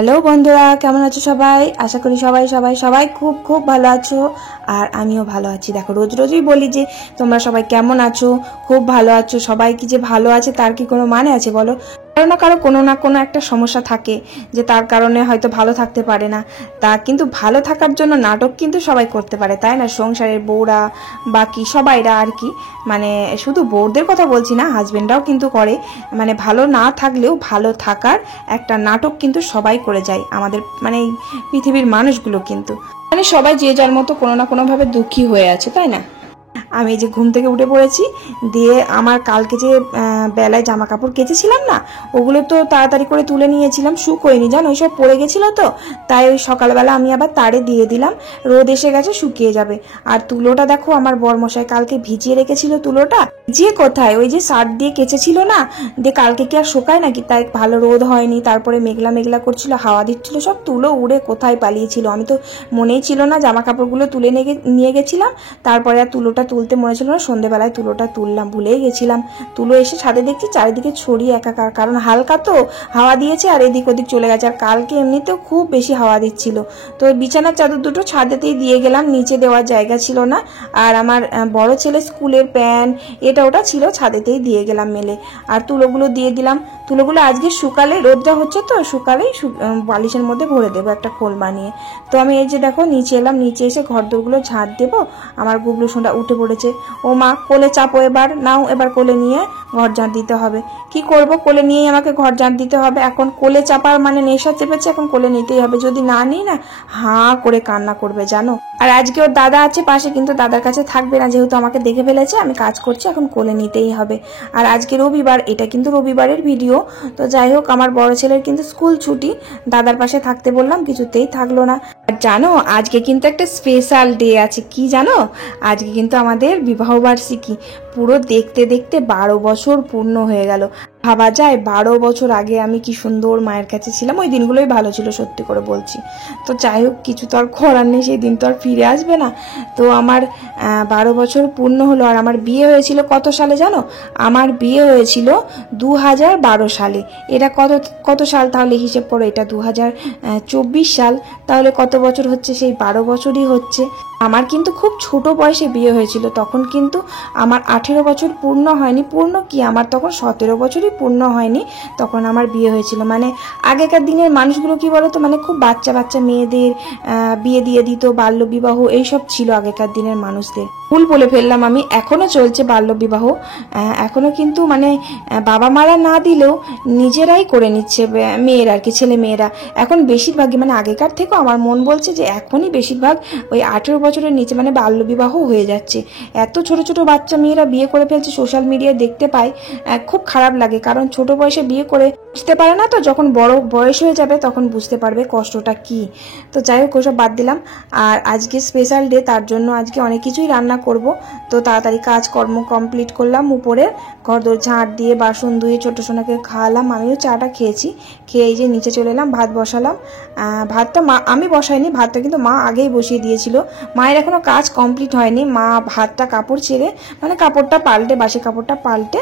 Hello বন্ধুরা, কেমন আছো সবাই? আশা করি সবাই সবাই সবাই খুব খুব ভালো আছো। আর আমিও ভালো আছি। দেখো, রোজ রোজই বলি যে তোমরা সবাই কেমন আছো, খুব ভালো আছো। সবাই কি যে ভালো আছে তার কি কোনো মানে আছে বলো? কারো না কারো কোনো না কোনো একটা সমস্যা থাকে, যে তার কারণে হয়তো ভালো থাকতে পারে না। তা কিন্তু ভালো থাকার জন্য নাটক কিন্তু সবাই করতে পারে, তাই না? সংসারের বউরা বাকি সবাইরা আর কি, মানে শুধু বউদের কথা বলছি না, হাজবেন্ডরাও কিন্তু করে। মানে ভালো না থাকলেও ভালো থাকার একটা নাটক কিন্তু সবাই করে যায় আমাদের, মানে এই পৃথিবীর মানুষগুলো কিন্তু, মানে সবাই যে যার মতো কোনো না কোনোভাবে দুঃখী হয়ে আছে, তাই না? আমি যে ঘুম থেকে উঠে পড়েছি, দিয়ে আমার কালকে যে বেলায় জামা কাপড় কেচেছিলাম না, ওগুলো তো তাড়াতাড়ি করে তুলে নিয়েছিলাম, শুকোয়নি জানো, ওইসব পড়ে গেছিলো। তো তাই ওই সকালবেলা আমি আবার তারে দিয়ে দিলাম, রোদ এসে গেছে, শুকিয়ে যাবে। আর তুলোটা দেখো, আমার বরমশাই কালকে ভিজিয়ে রেখেছিল তুলোটা। ভিজিয়ে কোথায়, ওই যে সার্ফ দিয়ে কেচেছিল না, দিয়ে কালকে কি আর শোকায় নাকি? তাই ভালো রোদ হয়নি, তারপরে মেঘলা মেঘলা করছিল, হাওয়া দিচ্ছিল, সব তুলো উড়ে কোথায় পালিয়েছিল। আমি তো মনেই ছিল না, জামা কাপড়গুলো তুলে নিয়ে গেছিলাম। তারপরে আর তুলোটা তুলতে মনে ছিল না, সন্ধ্যেবেলায় তুলোটা তুললাম, ভুলেই গেছিলাম। তুলো এসে ছাদে দেখছি চারিদিকে ছড়িয়ে একাকার, কারণ হালকা তো হাওয়া দিয়েছে আর এদিক ওদিক চলে গেছে। আর কালকে এমনিতেও খুব বেশি হাওয়া দিচ্ছিল। তো বিছানার চাদর দুটো ছাদেতেই দিয়ে গেলাম, নিচে দেওয়ার জায়গা ছিল না। আর আমার বড় ছেলে স্কুলের প্যান্ট এটা ওটা ছিল, ছাদেতেই দিয়ে গেলাম মেলে। আর তুলোগুলো দিয়ে দিলাম। তুলোগুলো আজকে শুকালে, রোদটা হচ্ছে তো, শুকালেই বালিশের মধ্যে ভরে দেবো একটা খোল বানিয়ে। তো আমি এই যে দেখো নিচে এলাম, নিচে এসে ঘর দোরগুলো ঝাড় দেবো। আমার গুবলু সোনা উঠে পড়েছে। ও মা, কোলে চাপো, এবার নাও, এবার কোলে নিয়ে ঘর ঝাড় দিতে হবে। কি করব, কোলে নিয়েই আমাকে ঘর ঝাড় দিতে হবে। এখন কোলে চাপার মানে নেশা চেপেছে, এখন কোলে নিতেই হবে। যদি না নিই না, হাঁ করে কান্না করবে জানো। আর আজকে ওর দাদা আছে পাশে, কিন্তু দাদার কাছে থাকবে না, যেহেতু আমাকে দেখে ফেলেছে আমি কাজ করছি, এখন কোলে নিতেই হবে। আর আজকে রবিবার, এটা কিন্তু রবিবারের ভিডিও। তো যাই হোক, আমার বড় ছেলের কিন্তু স্কুল ছুটি, দাদার পাশে থাকতে বললাম, কিছুতেই থাকলো না। আর জানো, আজকে কিন্তু একটা স্পেশাল ডে আছে, কি জানো? আজকে কিন্তু আমাদের বিবাহ বার্ষিকী। পুরো দেখতে দেখতে 12 বছর পূর্ণ হয়ে গেল। ভাবা যায় 12 বছর আগে আমি কি সুন্দর মায়ের কাছে ছিলাম। ওই দিনগুলোই ভালো ছিল, সত্যি করে বলছি। তো যাই হোক, কিছু তো আর করার নেই, সেই দিন তো আর ফিরে আসবে না। তো আমার 12 বছর পূর্ণ হলো। আর আমার বিয়ে হয়েছিল কত সালে জানো? আমার বিয়ে হয়েছিল 2012 সালে। এটা কত কত সাল তাহলে হিসেব করো, এটা 2024 সাল। তাহলে কত বছর হচ্ছে? সেই 12 বছরই হচ্ছে। আমার কিন্তু খুব ছোট বয়সে বিয়ে হয়েছিল, তখন কিন্তু আমার 18 বছর পূর্ণ হয়নি। পূর্ণ কি, আমার তখন 17 বছরই পূর্ণ হয়নি, তখন আমার বিয়ে হয়েছিল। মানে আগেকার দিনের মানুষগুলো কি বলতো, মানে খুব বাচ্চা বাচ্চা মেয়েদের বিয়ে দিয়ে দিত, বাল্যবিবাহ এইসব ছিল আগেকার দিনের মানুষদের। ভুল বলে ফেললাম আমি, এখনো চলছে বাল্যবিবাহ। এখনো কিন্তু মানে বাবা মারা না দিলেও নিজেরাই করে নিচ্ছে মেয়েরা আর কি, ছেলে মেয়েরা। এখন বেশিরভাগই, মানে আগেকার থেকেও আমার মন বলছে যে এখনই বেশিরভাগ ওই 18 বছরের নিচে মানে বাল্যবিবাহ হয়ে যাচ্ছে। এত ছোট ছোট বাচ্চা মেয়েরা বিয়ে করে ফেলছে, সোশ্যাল মিডিয়ায় দেখতে পাই। খুব খারাপ লাগে, কারণ ছোট বয়সে বিয়ে করে বুঝতে পারে না, তো যখন বড় বয়স হয়ে যাবে তখন বুঝতে পারবে কষ্টটা কি। তো যাই হোক, ওসব বাদ দিলাম। আর আজকে স্পেশাল ডে, তার জন্য আজকে অনেক কিছুই রান্না করব। তো তাড়াতাড়ি কাজকর্ম কমপ্লিট করলাম, উপরে ঘরদোর ঝাঁট দিয়ে বাসন ধুয়ে ছোট সোনাকে খাওয়ালাম, আমিও চাটা খেয়েছি। খেয়ে এই যে নিচে চলে এলাম, ভাত বসালাম। ভাতটা আমি বসাইনি, ভাতটা কিন্তু মা আগেই বসিয়ে দিয়েছিল। মায়ের এখনো কাজ কমপ্লিট হয়নি, মা ভাতটা কাপড় ছেড়ে, মানে কাপড়টা পাল্টে, বাসি কাপড়টা পাল্টে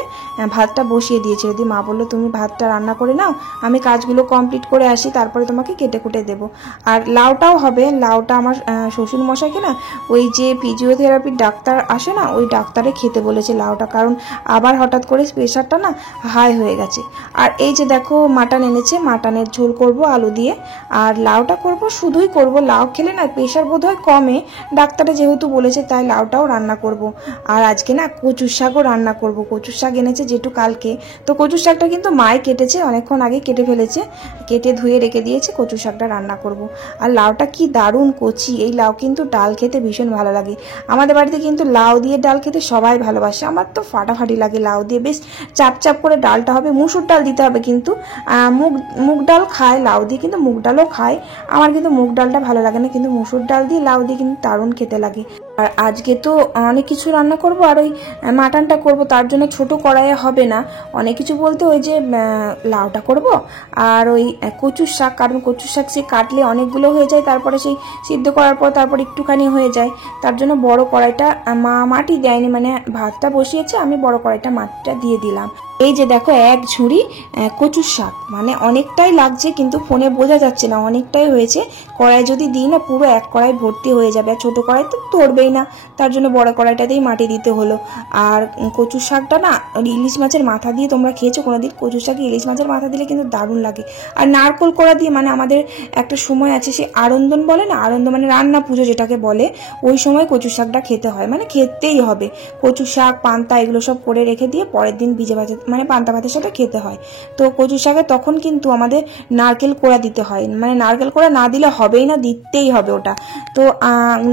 ভাতটা বসিয়ে দিয়েছিল। দিয়ে মা বললো তুমি ভাতটা রান্না করে নাও, আমি কাজগুলো কমপ্লিট করে আসি, তারপরে তোমাকে কেটে কুটে দেবো। আর লাউটাও হবে। লাউটা আমার শ্বশুর মশাইকে না, ওই যে ফিজিওথেরাপির ডাক্তার আসে না, ওই ডাক্তারে খেতে বলেছে লাউটা, কারণ আবার হঠাৎ করে প্রেশারটা না হাই হয়ে গেছে। আর এই যে দেখো, মাটন এনেছে, মাটনের ঝোল করব আলু দিয়ে। আর লাউটা করব, শুধুই করব, লাউ খেলে না প্রেশার বোধহয় কমে, ডাক্তারে যেহেতু বলেছে, তাই লাউটাও রান্না করব। আর আজকে না কচুর শাকও রান্না করব। কচুর শাক এনেছে যেটু কালকে, তো কচুর শাকটা কিন্তু মায় কেটেছে, অনেকক্ষণ আগে কেটে ফেলেছে, কেটে ধুয়ে রেখে দিয়েছে। কচুর শাকটা রান্না করব। আর লাউটা কি দারুণ কচি, এই লাউ কিন্তু ডাল খেতে ভীষণ ভালো লাগে। আমাদের বাড়িতে কিন্তু লাউ দিয়ে ডাল খেতে সবাই ভালোবাসে, আমার তো ফাটাফাটি লাগে। লাউ দিয়ে বেশ চাপ চাপ করে ডালটা হবে, মুসুর ডাল দিতে হবে কিন্তু। মুগ ডাল খায় লাউ দিয়ে, কিন্তু মুগ ডালও খায়। আমার কিন্তু মুগ ডালটা ভালো লাগে না, কিন্তু মুসুর ডাল দিয়ে লাউ দিয়ে কিন্তু দারুণ খেতে লাগে। আর আজকে তো অনেক কিছু রান্না করব, আর ওই মাটনটা করব, তার জন্য ছোট কড়াইয়ে হবে না। অনেক কিছু বলতে ওই যে লাউটা করব আর ওই কচুর শাক, কারণ কচুর শাক সে কাটলে অনেকগুলো হয়ে যায়, তারপরে সেই সিদ্ধ করার পর তারপর একটুখানি হয়ে যায়। তার জন্য বড় কড়াইটা মা মাটি দেয়নি, মানে ভাতটা বসিয়েছে, আমি বড় কড়াইটা মাটিটা দিয়ে দিলাম। এই যে দেখো এক ঝুড়ি কচুর শাক, মানে অনেকটাই লাগছে কিন্তু ফোনে বোঝা যাচ্ছে না, অনেকটাই হয়েছে। কড়াই যদি দিই না পুরো এক কড়াই ভর্তি হয়ে যাবে, আর ছোটো কড়াই তো ধরবেই না, তার জন্য বড় কড়াইটাতেই মাটি দিতে হলো। আর কচুর শাকটা না ইলিশ মাছের মাথা দিয়ে তোমরা খেয়েছো কোনোদিন? কচুর শাকে ইলিশ মাছের মাথা দিলে কিন্তু দারুণ লাগে। আর নারকোল কোড়া দিয়ে, মানে আমাদের একটা সময় আছে সে আরন্দন বলে না, আরন্দন মানে রান্না পুজো যেটাকে বলে, ওই সময় কচুর শাকটা খেতে হয়, মানে খেতেই হবে। কচুর শাক পান্তা এগুলো সব করে রেখে দিয়ে পরের দিন ভিজে ভাজা মানে পান্তা ভাতের সাথে খেতে হয়। তো কচুর শাকে তখন কিন্তু আমাদের নারকেল কোড়া দিতে হয়, মানে নারকেল কোড়া না দিলে হবেই না, দিতেই হবে ওটা। তো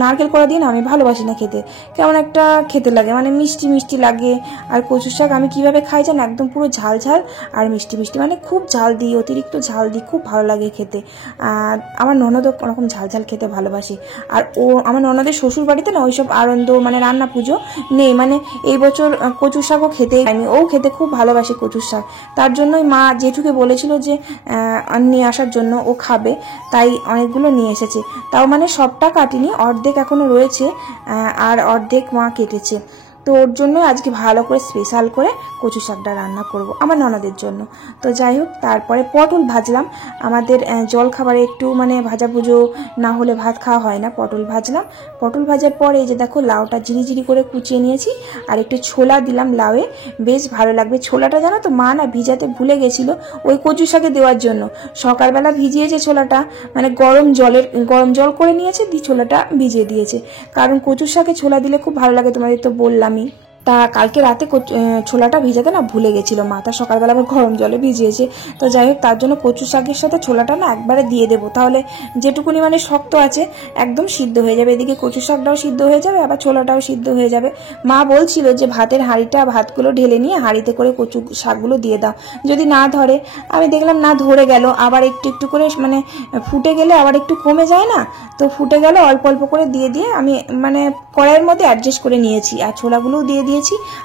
নারকেল কোড়া দিয়ে না আমি ভালোবাসি না খেতে, কেমন একটা খেতে লাগে, মানে মিষ্টি মিষ্টি লাগে। আর কচুর শাক আমি কিভাবে খাই জানো, একদম পুরো ঝাল ঝাল আর মিষ্টি মিষ্টি, মানে খুব ঝাল দিই, অতিরিক্ত ঝাল দিই, খুব ভালো লাগে খেতে। আমার ননদও ওরকম ঝাল ঝাল খেতে ভালোবাসে। আর আমার ননদের শ্বশুর বাড়িতে না ওইসব আনন্দ মানে রান্না পুজো নেই, মানে এই বছর কচুর শাকও খেতেই পাইনি, ও খেতে খুব ভালোবাসে কচুর শাক। তার জন্যই মা জেঠুকে বলেছিল যে নিয়ে আসার জন্য, ও খাবে, তাই অনেকগুলো নিয়ে এসেছে। তাও মানে সবটা কাটিনি, অর্ধেক এখনো রয়েছে, আর অর্ধেক মা কেটেছে। তো ওর জন্য আজকে ভালো করে স্পেশাল করে কচু শাকটা রান্না করব আমার ননদের জন্য। তো যাই হোক, তারপরে পটল ভাজলাম। আমাদের জল খাবারে একটু মানে ভাজা ভুজো না হলে ভাত খাওয়া হয় না। পটল ভাজলাম, পটল ভাজার পরে এই যে দেখো লাউটা ঝিরিঝিরি করে কুচিয়ে নিয়েছি, আর একটু ছোলা দিলাম লাউয়ে, বেশ ভালো লাগবে। ছোলাটা জানো তো মা না ভিজাতে ভুলে গেছিলো ওই কচু শাকে দেওয়ার জন্য। সকালবেলা ভিজিয়েছে ছোলাটা, মানে গরম জল করে নিয়েছে, দিয়ে ছোলাটা ভিজিয়ে দিয়েছে, কারণ কচু শাকে ছোলা দিলে খুব ভালো লাগে, তোমাদের তো বললামই। তা কালকে রাতে ছোলাটা ভিজাতে না ভুলে গেছিলো মা, তা সকালবেলা আবার গরম জলে ভিজিয়েছে। তো যাই হোক, তার জন্য কচু শাকের সাথে ছোলাটা না একবারে দিয়ে দেবো, তাহলে যেটুকুনি মানে শক্ত আছে একদম সিদ্ধ হয়ে যাবে, এদিকে কচু শাকটাও সিদ্ধ হয়ে যাবে, আবার ছোলাটাও সিদ্ধ হয়ে যাবে। মা বলছিল যে ভাতের হাঁড়িটা ভাতগুলো ঢেলে নিয়ে হাঁড়িতে করে কচু শাকগুলো দিয়ে দাও, যদি না ধরে। আমি দেখলাম না ধরে গেল, আবার একটু একটু করে মানে ফুটে গেলে আবার একটু কমে যায় না, তো ফুটে গেল অল্প অল্প করে দিয়ে দিয়ে আমি মানে কড়াইয়ের মধ্যে অ্যাডজাস্ট করে নিয়েছি, আর ছোলাগুলোও দিয়ে দিয়েছি।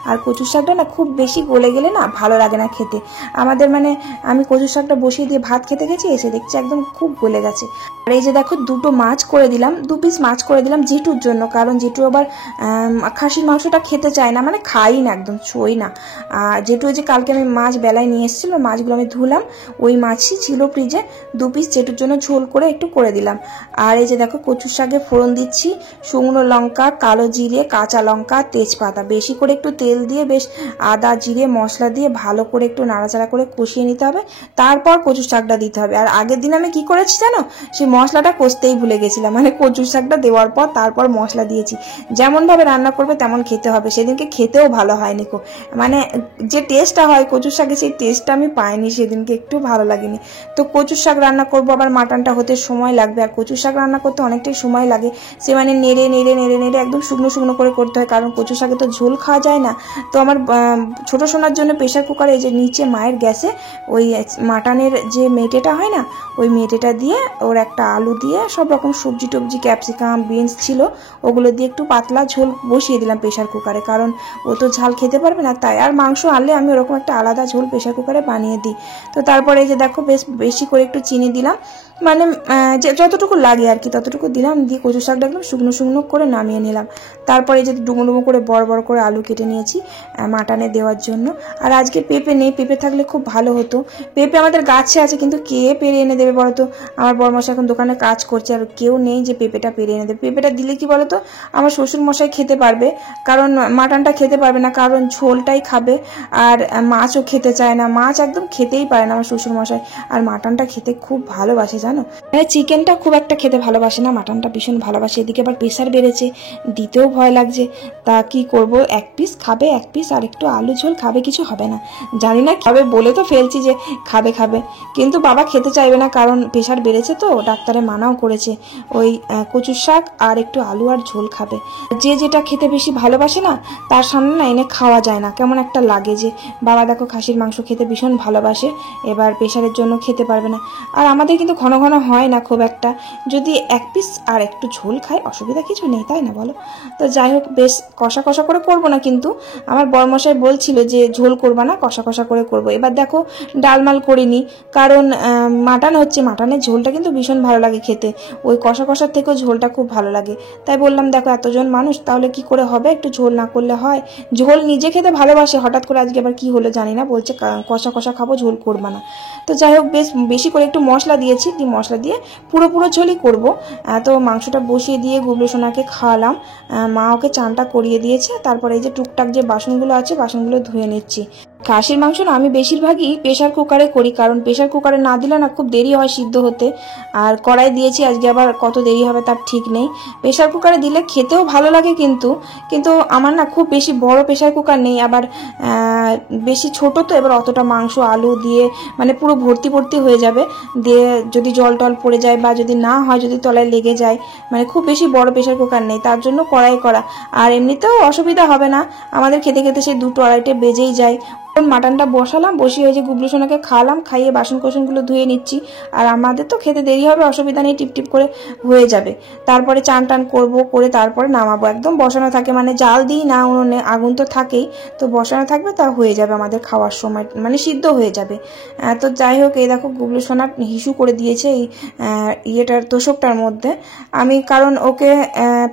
আর কচু শাকটা না খুব বেশি গলে গেলে না ভালো লাগে না খেতে আমাদের, মানে আমি কচু শাকটা বসিয়ে দিয়ে ভাত খেতে গেছি, এসে দেখছি একদম খুব গলে গেছে। আর এই যে দেখো দুটো মাছ করে দিলাম, 2 পিস মাছ করে দিলাম জেঠুর জন্য, কারণ জেঠু আবার খাসির মাংসটা খেতে চায় না, মানে খাই না, একদম ছোই না। জেঠু যে কালকে আমি মাছ বেলায় নিয়ে এসেছিলো, মাছগুলো আমি ধুলাম, ওই মাছই ছিল ফ্রিজে, 2 পিস জেঠুর জন্য ঝোল করে একটু করে দিলাম। আর এই যে দেখো কচু শাকে ফোড়ন দিচ্ছি, শুকনো লঙ্কা, কালো জিরে, কাঁচা লঙ্কা, তেজপাতা, বেশি করে একটু তেল দিয়ে বেশ আদা জিরে মশলা দিয়ে ভালো করে একটু নাড়াচাড়া করে কষিয়ে নিতে হবে, তারপর কচু শাকটা দিতে হবে। আর আগের দিন আমি কি করেছি জানো, সেই মশলাটা কষতেই ভুলে গেছিলাম, মানে কচু শাকটা দেওয়ার পর তারপর মশলা দিয়েছি। যেমনভাবে রান্না করবে তেমন খেতে হবে, সেদিনকে খেতেও ভালো হয়নি, মানে যে টেস্টটা হয় কচু শাকে সেই টেস্টটা আমি পাইনি সেদিনকে, একটু ভালো লাগেনি। তো কচু শাক রান্না করবো, আবার মাটনটা হতে সময় লাগবে, আর কচু শাক রান্না করতে অনেকটাই সময় লাগে, সে মানে নেড়ে নেড়ে নেড়ে নেড়ে একদম শুকনো শুকনো করে করতে হয়, কারণ কচু শাকে তো ঝোল খাওয়া যায় না। তো আমার ছোটো সোনার জন্য প্রেশার কুকারে এই যে নিচে মায়ের গ্যাসে ওই মাটনের যে মেটেটা হয় না, ওই মেটেটা দিয়ে ওর একটা আলু দিয়ে সব রকম সবজি টবজি ক্যাপসিকাম বিনস ছিল ওগুলো দিয়ে একটু পাতলা ঝোল বসিয়ে দিলাম প্রেশার কুকারে, কারণ ও তো ঝাল খেতে পারবে না তাই। আর মাংস আনলে আমি ওরকম একটা আলাদা ঝোল প্রেশার কুকারে বানিয়ে দিই। তো তারপরে এই যে দেখো বেশ বেশি করে একটু চিনি দিলাম, মানে যতটুকু লাগে আর কি ততটুকু দিলাম, দিয়ে কচু শাকটা একদম শুকনো শুকনো করে নামিয়ে নিলাম। তারপরে এই যে ডুমো ডুমো করে বড় বড় করে আলু কেটে নিয়েছি মাটনে দেওয়ার জন্য। আর আজকে পেঁপে নেই, পেঁপে থাকলে খুব ভালো হতো। পেঁপে আমাদের গাছে আছে কিন্তু কে পেরে এনে দেবে বলো তো, আমার বড়মশাই এখন দোকানে কাজ করছে, আর কেউ নেই যে পেঁপেটা পেরে এনে দেবে। পেঁপেটা দিলে কি বলো তো, আমার শ্বশুর মশাই খেতে পারবে, কারণ মাটনটা খেতে পারবে না, কারণ ঝোলটাই খাবে, আর মাছও খেতে চায় না, মাছ একদম খেতেই পারে না আমার শ্বশুর মশাই, আর মাটনটা খেতে খুব ভালোবাসে জানো, মানে চিকেনটা খুব একটা খেতে ভালোবাসে না, মাটনটা ভীষণ ভালোবাসে। এদিকে আবার প্রেশার বেড়েছে, দিতেও ভয় লাগছে, তা কি করব, 1 পিস খাবে, 1 পিস আর একটু আলু ঝোল খাবে, কিছু হবে না, জানি না খাবে, বলে তো ফেলছি যে খাবে খাবে, কিন্তু বাবা খেতে চাইবে না, কারণ প্রেশার বেড়েছে তো, ডাক্তারে মানাও করেছে, ওই কচুর শাক আর একটু আলু আর ঝোল খাবে। যে যেটা খেতে বেশি ভালোবাসে না তার সামনে না এনে খাওয়া যায় না, কেমন একটা লাগে যে বাবা দেখো খাসির মাংস খেতে ভীষণ ভালোবাসে, এবার প্রেশারের জন্য খেতে পারবে না। আর আমাদের কিন্তু ঘন ঘন হয় না খুব একটা, যদি 1 পিস আর একটু ঝোল খায় অসুবিধা কিছু নেই, তাই না বলো। তো যাই হোক, বেশ কষা কষা করে করবো না, কিন্তু আমার বরমশাই বলছিল যে ঝোল করবা না, কষা কষা করে করবো। এবার দেখো ডালমাল করিনি, কারণ মাটন হচ্ছে, মাটনের ঝোলটা কিন্তু ভীষণ ভালো লাগে খেতে, ওই কষা কষার থেকেও ঝোলটা খুব ভালো লাগে। তাই বললাম দেখো এতজন মানুষ তাহলে কি করে হবে, একটু ঝোল না করলে হয়। ঝোল নিজে খেতে ভালোবাসে, হঠাৎ করে আজকে আবার কি হলো জানি না, বলছে কষা কষা খাবো, ঝোল করবা না। তো যাই হোক বেশি করে একটু মশলা দিয়েছি, মশলা দিয়ে পুরো ঝোলই করবো। তো মাংসটা বসিয়ে দিয়ে গুবলু সোনাকে খাওয়ালাম, মা ওকে চানটা করিয়ে দিয়েছে। তারপরে এই যে টুকটাক যে বাসনগুলো আছে বাসনগুলো ধুয়ে নিচ্ছি। খাসির মাংস না আমি বেশিরভাগই প্রেশার কুকারে করি, কারণ প্রেশার কুকারে না দিলে না খুব দেরি হয় সিদ্ধ হতে। আর কড়াই দিয়েছি, আজকে আবার কত দেরি হবে তার ঠিক নেই। প্রেশার কুকারে দিলে খেতেও ভালো লাগে, কিন্তু আমার না খুব বেশি বড় প্রেশার কুকার নেই, আবার বেশি ছোট তো, এবার অতটা মাংস আলু দিয়ে মানে পুরো ভর্তি হয়ে যাবে, দিয়ে যদি জল টল পড়ে যায় বা যদি না হয়, যদি তলায় লেগে যায়, মানে খুব বেশি বড় প্রেশার কুকার নেই, তার জন্য কড়াই করা। আর এমনিতেও অসুবিধা হবে না, আমাদের খেতে খেতে সেই 2টো 2:30 বেজেই যায়। মাটনটা বসালাম, বসিয়ে ওই যে গুবলু সোনাকে খাওয়ালাম, খাইয়ে বাসন কোসনগুলো ধুয়ে নিচ্ছি। আর আমাদের তো খেতে দেরি হবে, অসুবিধা নেই, টিপটিপ করে হয়ে যাবে। তারপরে চান টান করবো, করে তারপরে নামাবো, একদম বসানো থাকে, মানে জাল দিই না উনুনে, আগুন তো থাকেই, তো বসানো থাকবে, তা হয়ে যাবে আমাদের খাওয়ার সময়, মানে সিদ্ধ হয়ে যাবে। তো যাই হোক এই দেখো গুবলু সোনা হিসু করে দিয়েছে এই ইয়েটার তোষকটার মধ্যে। আমি কারণ ওকে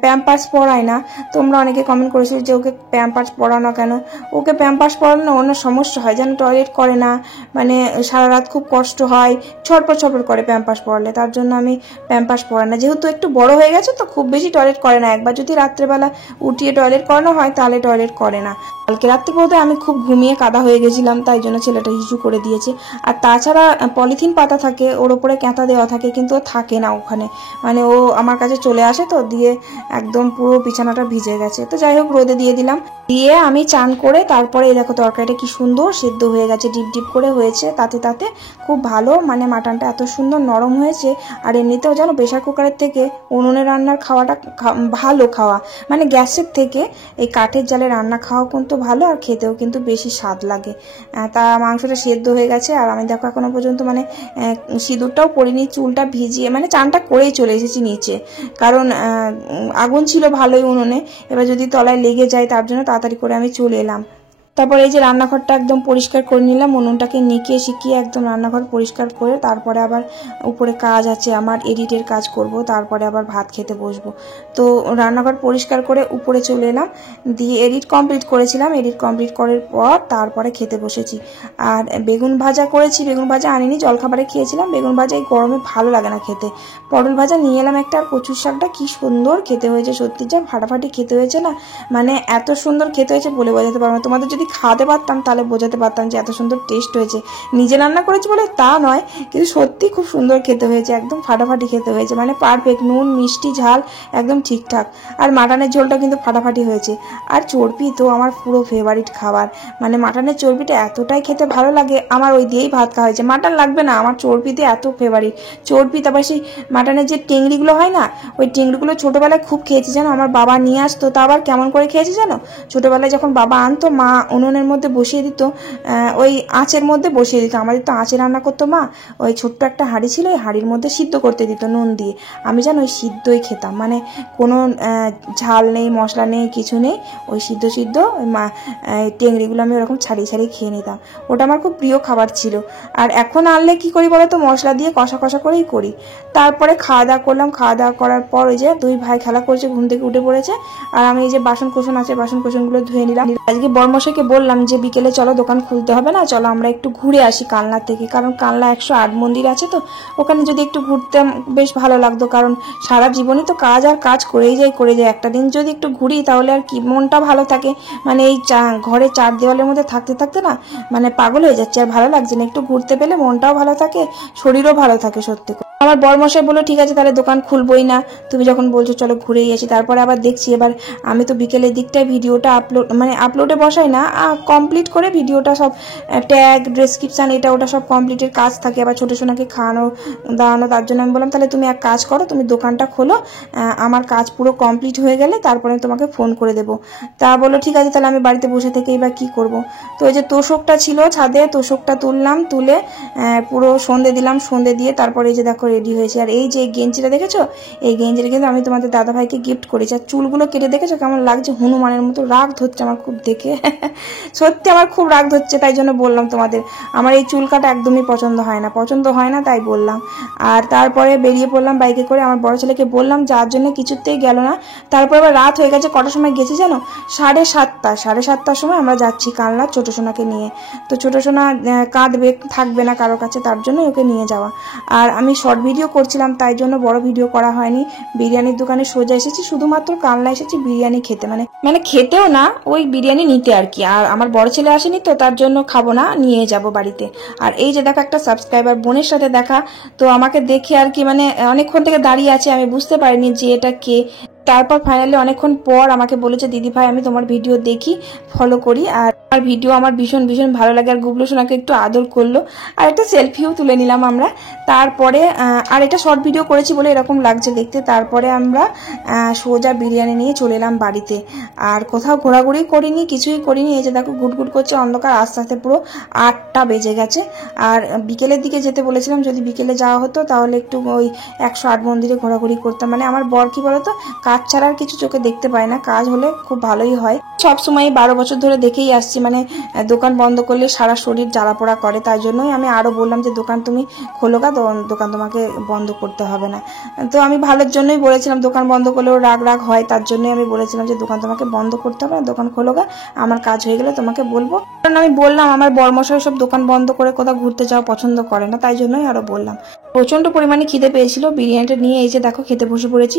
প্যাম্পার্স পরাই না, তোমরা অনেকে কমেন্ট করেছো যে ওকে প্যাম্পার্স পরানো কেন। ওকে প্যাম্পার্স পরানো অন্য সমস্যা হয়, যেন টয়লেট করে না, মানে সারা রাত খুব কষ্ট হয়, ছটপট করে প্যাম্পার্স পরালে, তার জন্য আমি প্যাম্পার্স পরাই না। যেহেতু একটু বড় হয়ে গেছে তো খুব বেশি টয়লেট করে না, একবার যদি রাত্রেবেলা উঠিয়ে টয়লেট করানো হয় তাহলে টয়লেট করে না। কালকে রাত্রে পরে আমি খুব ঘুমিয়ে কাদা হয়ে গেছিলাম, তাই জন্য ছেলেটা হিসু করে দিয়েছে। আর তাছাড়া পলিথিন পাতা থাকে, ওর ওপরে ক্যাঁথা দেওয়া থাকে, কিন্তু ও থাকে না ওখানে, মানে ও আমার কাছে চলে আসে তো, দিয়ে একদম পুরো বিছানাটা ভিজে গেছে। তো যাই হোক রোদে দিয়ে দিলাম, দিয়ে আমি চান করে তারপরে এই দেখো তরকারিটা কি সুন্দর সেদ্ধ হয়ে গেছে, ডিপ করে হয়েছে, তাতে খুব ভালো, মানে মাটনটা এত সুন্দর নরম হয়েছে। আর এমনিতেও জানো প্রেশার কুকারের থেকে উনুনে রান্নার খাওয়াটা ভালো খাওয়া, মানে গ্যাসের থেকে এই কাঠের জালে রান্না খাওয়া কিন্তু ভালো, আর খেতেও কিন্তু বেশি স্বাদ লাগে। তা মাংসটা সেদ্ধ হয়ে গেছে, আর আমি দেখো এখনো পর্যন্ত মানে সিঁদুরটাও পরিনি, চুলটা ভিজিয়ে মানে চানটা করেই চলে এসেছি নিচে, কারণ আগুন ছিল ভালোই উনুনে, এবার যদি তলায় লেগে যায় তার জন্য তাড়াতাড়ি করে আমি চলে এলাম। তারপরে এই যে রান্নাঘরটা একদম পরিষ্কার করে নিলাম, উনুনটাকে নিকিয়ে শিখিয়ে একদম রান্নাঘর পরিষ্কার করে তারপরে আবার উপরে কাজ আছে আমার, এডিটের কাজ করব, তারপরে আবার ভাত খেতে বসবো। তো রান্নাঘর পরিষ্কার করে উপরে চলে এলাম, দিয়ে এডিট কমপ্লিট করেছিলাম, এডিট কমপ্লিট করার পর তারপরে খেতে বসেছি। আর বেগুন ভাজা করেছি, বেগুন ভাজা আনিনি, জলখাবারে খেয়েছিলাম। বেগুন ভাজা এই গরমে ভালো লাগে না খেতে। পটল ভাজা নিয়ে এলাম একটা, আর কচুর শাকটা কি সুন্দর খেতে হয়েছে, সত্যি যা ফাটাফাটি খেতে হয়েছে না, মানে এত সুন্দর খেতে হয়েছে বলে বোঝাতে পারবো না। তোমাদের যদি খাওয়াতে পারতাম তাহলে বোঝাতে পারতাম যে এত সুন্দর টেস্ট হয়েছে। নিজে রান্না করেছি বলে তা নয়, কিন্তু সত্যি খুব সুন্দর খেতে হয়েছে, একদম ফাটাফাটি খেতে হয়েছে, মানে পারফেক্ট, নুন মিষ্টি ঝাল একদম ঠিকঠাক। আর মাটনের ঝোলটা কিন্তু ফাটাফাটি হয়েছে। আর চর্বি তো আমার পুরো ফেভারিট খাবার, মানে মাটনের চর্বিটা এতটাই খেতে ভালো লাগে, আমার ওই দিয়েই ভাত খাওয়া হয়েছে, মাটন লাগবে না, আমার চর্বি দিয়ে এত ফেভারিট। চর্বি, তারপর সেই মাটনের যে টেংরিগুলো হয় না, ওই টেংরিগুলো ছোটোবেলায় খুব খেয়েছি জানো, আমার বাবা নিয়ে আসতো, তা আবার কেমন করে খেয়েছি জানো, ছোটোবেলায় যখন বাবা আনতো মা উনুনের মধ্যে বসিয়ে দিত, ওই আঁচের মধ্যে বসিয়ে দিত, আমাদের তো আঁচে রান্না করতো মা, ওই ছোট্ট একটা হাঁড়ি ছিল, ওই হাঁড়ির মধ্যে সিদ্ধ করতে দিত নুন দিয়ে, আমি জানো ওই সিদ্ধই খেতাম, মানে কোনো ঝাল নেই মশলা নেই কিছু নেই, ওই সিদ্ধ ওই টেংরিগুলো আমি ওরকম ছাড়িয়ে খেয়ে নিতাম, ওটা আমার খুব প্রিয় খাবার ছিল। আর এখন আনলে কি করি বলো তো, মশলা দিয়ে কষা করেই করি। তারপরে খাওয়া দাওয়া করলাম, খাওয়া দাওয়া করার পর ওই যে 2 ভাই খেলা করছে, ঘুম থেকে উঠে পড়েছে, আর আমি এই যে বাসন কোসন আছে বাসন কোসনগুলো ধুয়ে নিলাম। আজকে বড়মশাইকে বললাম যে বিকেলে চলো, দোকান খুলতে হবে না, চলো আমরা একটু ঘুরে আসি কালনা থেকে, কারণ কালনা 108 মন্দির আছে, তো ওখানে যদি একটু ঘুরতে বেশ ভালো লাগতো, কারণ সারা জীবনই তো কাজ আর কাজ করেই যায়, একটা দিন যদি একটু ঘুরি তাহলে আর কি মনটা ভালো থাকে, মানে এই ঘরে 4 দেওয়ালের মধ্যে থাকতে না মানে পাগল হয়ে যাচ্ছে, আর ভালো লাগছে না, একটু ঘুরতে পেলে মনটাও ভালো থাকে, শরীরও ভালো থাকে সত্যি। আমার বড়মশাই বললো ঠিক আছে তাহলে দোকান খুলবই না, তুমি যখন বলছো চলো ঘুরেই আসি। তারপরে আবার দেখছি, এবার আমি তো বিকেলের দিকটায় ভিডিওটা আপলোডে বসাই না, কমপ্লিট করে ভিডিওটা সব ট্যাগ ডেসক্রিপশান এটা ওটা সব কমপ্লিটের কাজ থাকে, আবার ছোটো সোনাকে খাওয়ানো দাওয়ানো, তার জন্য আমি বললাম তাহলে তুমি এক কাজ করো, তুমি দোকানটা খোলো, আমার কাজ পুরো কমপ্লিট হয়ে গেলে তারপরে আমি তোমাকে ফোন করে দেবো। তা বললো ঠিক আছে তাহলে আমি বাড়িতে বসে থেকে এবার কী করবো। তো ওই যে তোষকটা ছিল ছাদে, তোষকটা তুললাম, তুলে পুরো সন্ধে দিলাম, সন্ধে দিয়ে তারপরে এই যে দেখো রেডি হয়েছি। আর এই যে গেঞ্জিটা দেখেছো, এই গেঞ্জিটা কিন্তু আমি তোমাদের দাদাভাইকে গিফট করেছি। আর চুলগুলো কেটে দেখেছো কেমন লাগছে, হনুমানের মতো। রাগ ধরছে আমার খুব দেখে, সত্যি আমার খুব রাগ ধরছে, তাই জন্য বললাম তোমাদের। আমার এই চুল কাটা একদমই পছন্দ হয় না, তাই বললাম। আর তারপরে বেরিয়ে পড়লাম বাইকে করে। আমার বড় ছেলেকে বললাম যাওয়ার জন্য, কিছুতেই গেল না। তারপর আবার রাত হয়ে গেছে, কটার সময় গেছি জানো? 7:30টার সময় আমরা যাচ্ছি কালনা ছোট সোনাকে নিয়ে। তো ছোট সোনা কাঁদবে, থাকবে না কারো কাছে, তার জন্য ওকে নিয়ে যাওয়া। আর আমি শর্ট ভিডিও করছিলাম, তাই জন্য বড় ভিডিও করা হয়নি। বিরিয়ানির দোকানে সোজা এসেছি, শুধুমাত্র কালনা এসেছি বিরিয়ানি খেতে, মানে খেতেও না, ওই বিরিয়ানি নিতে আর কি। আর আমার বড় ছেলে আসেনি তো, তার জন্য খাবো না, নিয়ে যাব বাড়িতে। আর এই যে দেখো একটা সাবস্ক্রাইবার বোনের সাথে দেখা, তো আমাকে দেখে আর কি অনেকক্ষণ থেকে দাঁড়িয়ে আছে, আমি বুঝতে পারিনি যে এটা কে। তারপর ফাইনালি অনেকক্ষণ পর আমাকে বলেছে, দিদি ভাই আমি তোমার ভিডিও দেখি, ফলো করি, আর আমার ভিডিও আমার ভীষণ ভীষণ ভালো লাগে। আর গুবলু সোনাকে একটু আদর করলো, আর একটা সেলফিও তুলে নিলাম আমরা। তারপরে আর এটা শর্ট ভিডিও করেছি বলে এরকম লাগছে দেখতে। তারপরে আমরা সোজা বিরিয়ানি নিয়ে চলে এলাম বাড়িতে। আর কোথাও ঘোরাঘুরি করিনি, কিছুই করিনি। এই যে দেখো গুটগুট করছে অন্ধকার, আস্তে আস্তে পুরো 8টা বেজে গেছে। আর বিকেলের দিকে যেতে বলেছিলাম, যদি বিকেলে যাওয়া হতো তাহলে একটু ওই 108 মন্দিরে ঘোরাঘুরি করতাম। আমার বর কি বলতো, কাজ ছাড়া আর কিছু চোখে দেখতে পায় না, কাজ হলে খুব ভালোই হয়। সবসময় 12 বছর ধরে দেখেই আসছি, দোকান বন্ধ করলে সারা শরীর জ্বালা পোড়া করে। তাই জন্যই আমি আরো বললাম যে দোকান তুমি খোলো গা, দোকান তোমাকে বন্ধ করতে হবে না। তো আমি ভালোর জন্যই বলেছিলাম, দোকান বন্ধ করলেও রাগ রাগ হয়, তার জন্যই আমি বলেছিলাম যে দোকান তোমাকে বন্ধ করতে হবে না, দোকান খোলো গা, আমার কাজ হয়ে গেলে তোমাকে বলবো। কারণ আমি বললাম আমার বরমশাই সব দোকান বন্ধ করে কোথাও ঘুরতে যাওয়া পছন্দ করে না, তাই জন্যই আরো বললাম। প্রচন্ড পরিমাণে খিদে পেয়েছিল, বিরিয়ানিটা নিয়ে এই যে দেখো খেতে বসে পড়েছি।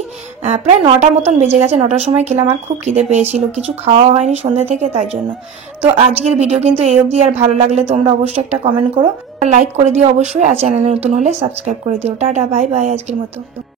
প্রায় 9টা মতন বেজে গেছে, 9টার সময় খেলাম। আর খুব খিদে পেয়েছিল, কিছু খাওয়া হয়নি সন্ধ্যা থেকে, তাই জন্য। তো আজকের ভিডিও কিন্তু এই অবধি। আর ভালো লাগলে তোমরা অবশ্যই একটা কমেন্ট করো, লাইক করে দিও অবশ্যই, আর চ্যানেলে নতুন হলে সাবস্ক্রাইব করে দিও। টাটা, বাই বাই আজকের মতো।